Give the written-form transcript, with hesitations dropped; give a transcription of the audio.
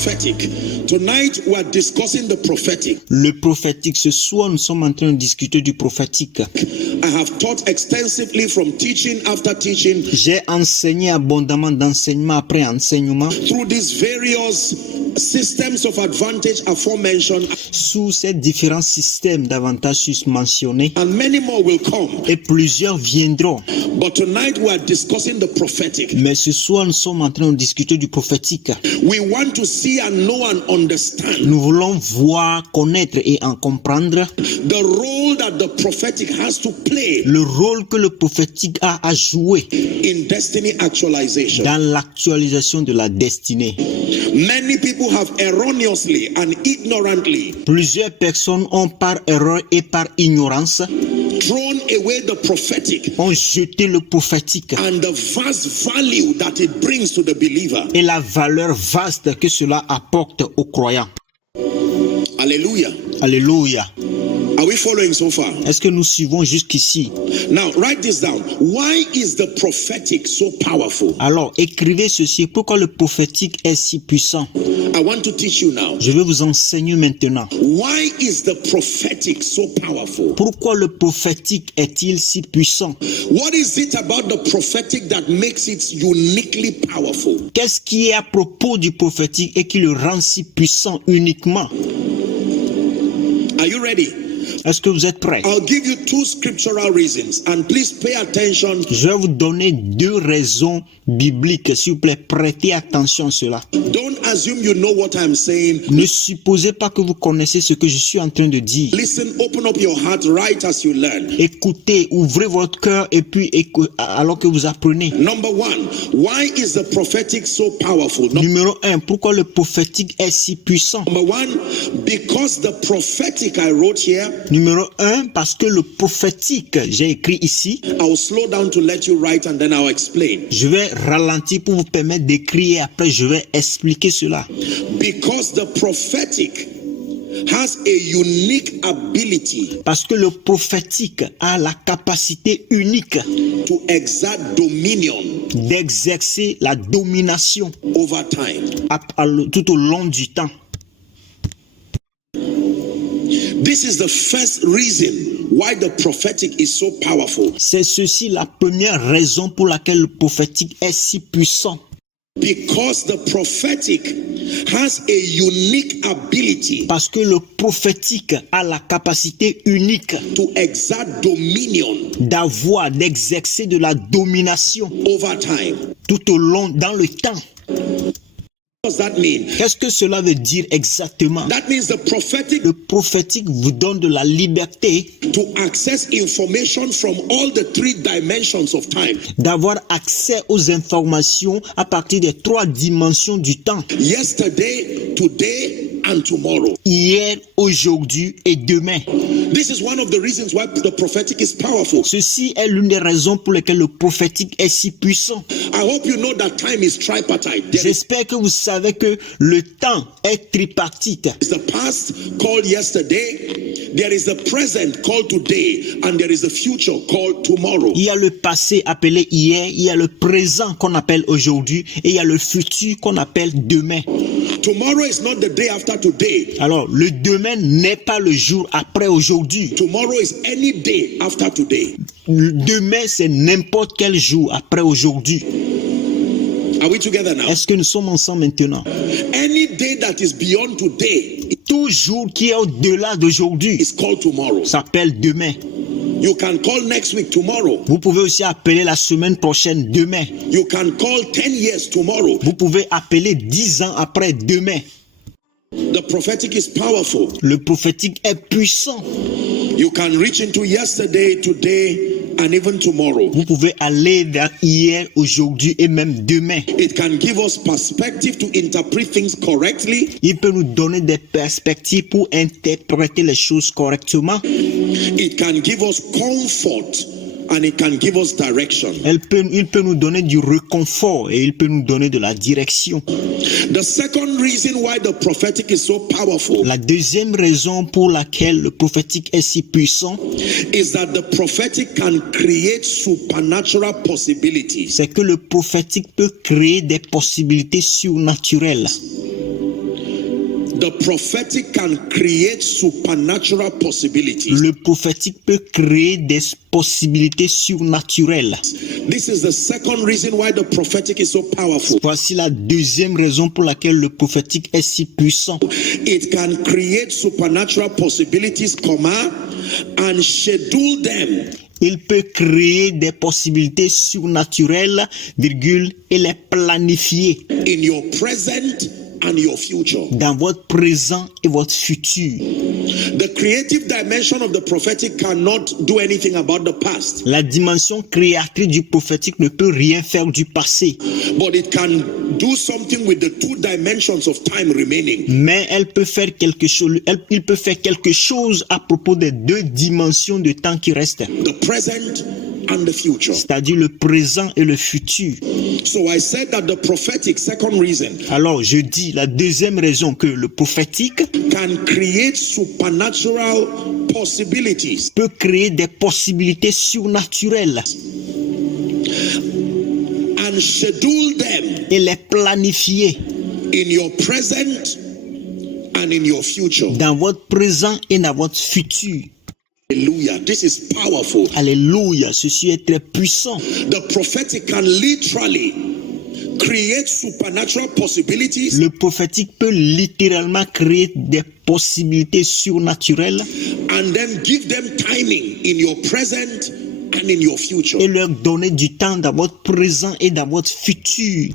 prophetic. Tonight we are discussing the prophetic. Le prophétique. Ce soir, nous sommes en train de discuter du prophétique. I have taught extensively from teaching after teaching. J'ai enseigné abondamment d'enseignement après enseignement. Through these various systems of advantage aforementioned. Sous ces différents systèmes d'avantages mentionnés. And many more will come. Et plusieurs viendront. But tonight we are discussing the prophetic. Mais ce soir, nous sommes en train de discuter du prophétique. We want to see and know and understand. Nous voulons voir, connaître et en comprendre. The role that the prophetic has to play. Le rôle que le prophétique a à jouer. In destiny actualization. Dans l'actualisation de la destinée. Many people have erroneously and ignorantly. Plusieurs personnes ont par erreur et par ignorance. Thrown away the prophetic. Ont jeté le prophétique. And the vast value that it brings to the believer. Et la valeur vaste que cela apporte aux croyants. Alléluia. Alléluia. Are we following so far? Est-ce que nous suivons jusqu'ici? Now, write this down. Why is the prophetic so powerful? Alors, écrivez ceci. Pourquoi le prophétique est si puissant? I want to teach you now. Je vais vous enseigner maintenant. Why is the prophetic so powerful? Pourquoi le prophétique est-il si puissant? What is it about the prophetic that makes it uniquely powerful? Qu'est-ce qui est à propos du prophétique et qui le rend si puissant uniquement? Are you ready? Est-ce que vous êtes prêts? I'll give you two scriptural reasons and please pay attention. Je vais vous donner deux raisons bibliques. S'il vous plaît, prêtez attention à cela. Don't assume you know what I'm saying. Ne supposez pas que vous connaissez ce que je suis en train de dire. Listen, open up your heart right as you learn. Écoutez, ouvrez votre cœur et puis alors que vous apprenez. Number one, why is the prophetic so powerful? Numéro 1, pourquoi le prophétique est si puissant? Number one, because the prophetic I wrote here. Numéro 1, parce que le prophétique, j'ai écrit ici. I will slow down to let you write and then I'll explain. Je vais ralentir pour vous permettre d'écrire et après je vais expliquer cela. Because the prophetic has a unique ability. Parce que le prophétique a la capacité unique to exert dominion. D'exercer la domination over time. Tout au long du temps. This is the first reason why the prophetic is so powerful. C'est ceci la première raison pour laquelle le prophétique est si puissant. Because the prophetic has a unique ability. Parce que le prophétique a la capacité unique to exert dominion. D'exercer de la domination over time. Tout au long dans le temps. What does that mean? Qu'est-ce que cela veut dire exactement? That means the prophetic. Le prophétique vous donne de la liberté to access information from all the three dimensions of time. D'avoir accès aux informations à partir des trois dimensions du temps. Yesterday, today, and tomorrow. Hier, aujourd'hui et demain. This is one of the reasons why the prophetic is powerful. Ceci est l'une des raisons pour lesquelles le prophétique est si puissant. I hope you know that time is tripartite. J'espère que vous savez que le temps est tripartite. There is the past called yesterday, there is the present called today, and there is the future called tomorrow. Il y a le passé appelé hier, il y a le présent qu'on appelle aujourd'hui et il y a le futur qu'on appelle demain. Tomorrow is not the day after today. Alors, le demain n'est pas le jour après aujourd'hui. Tomorrow is any day after today. Demain, c'est n'importe quel jour après aujourd'hui. Are we together now? Est-ce que nous sommes ensemble maintenant? Any day that is beyond today, tout jour qui est au-delà d'aujourd'hui, is called tomorrow. S'appelle demain. You can call next week tomorrow. Vous pouvez aussi appeler la semaine prochaine demain. You can call 10 years tomorrow. Vous pouvez appeler 10 ans après demain. The prophetic is powerful. Le prophétique est puissant. You can reach into yesterday, today, and even tomorrow. Vous pouvez aller vers hier, aujourd'hui et même demain. It can give us perspective to interpret things correctly. Il peut nous donner des perspectives pour interpréter les choses correctement. It can give us comfort and it can give us direction. Il peut nous donner du réconfort et il peut nous donner de la direction. The second reason why the prophetic is so powerful. La deuxième raison pour laquelle le prophétique est si puissant is that the prophetic can create supernatural possibilities. C'est que le prophétique peut créer des possibilités surnaturelles. The prophetic can create supernatural possibilities. Le prophétique peut créer des possibilités surnaturelles. This is the second reason why the prophetic is so powerful. Voici la deuxième raison pour laquelle le prophétique est si puissant. It can create supernatural possibilities, and schedule them. Il peut créer des possibilités surnaturelles, virgule, et les planifier In your present and your future. dans votre présent et votre futur. The creative dimension of the prophetic cannot do anything about the past, La dimension créatrice du prophétique ne peut rien faire du passé, but it can do something with the two dimensions of time remaining. mais elle peut faire quelque chose. Il peut faire quelque chose à propos des deux dimensions de temps qui restent, The present and the future. c'est-à-dire le présent et le futur. So I said that the prophetic, second reason, Alors, je dis la deuxième raison que le prophétique can create supernatural possibilities peut créer des possibilités surnaturelles and schedule them et les planifier in your present and in your future. dans votre présent et dans votre futur. Hallelujah. This is powerful. Alléluia, ceci est très puissant. The prophetic can literally create supernatural possibilities Le prophétique peut littéralement créer des possibilités surnaturelles and then give them timing in your present and in your future. et leur donner du temps dans votre présent et dans votre futur.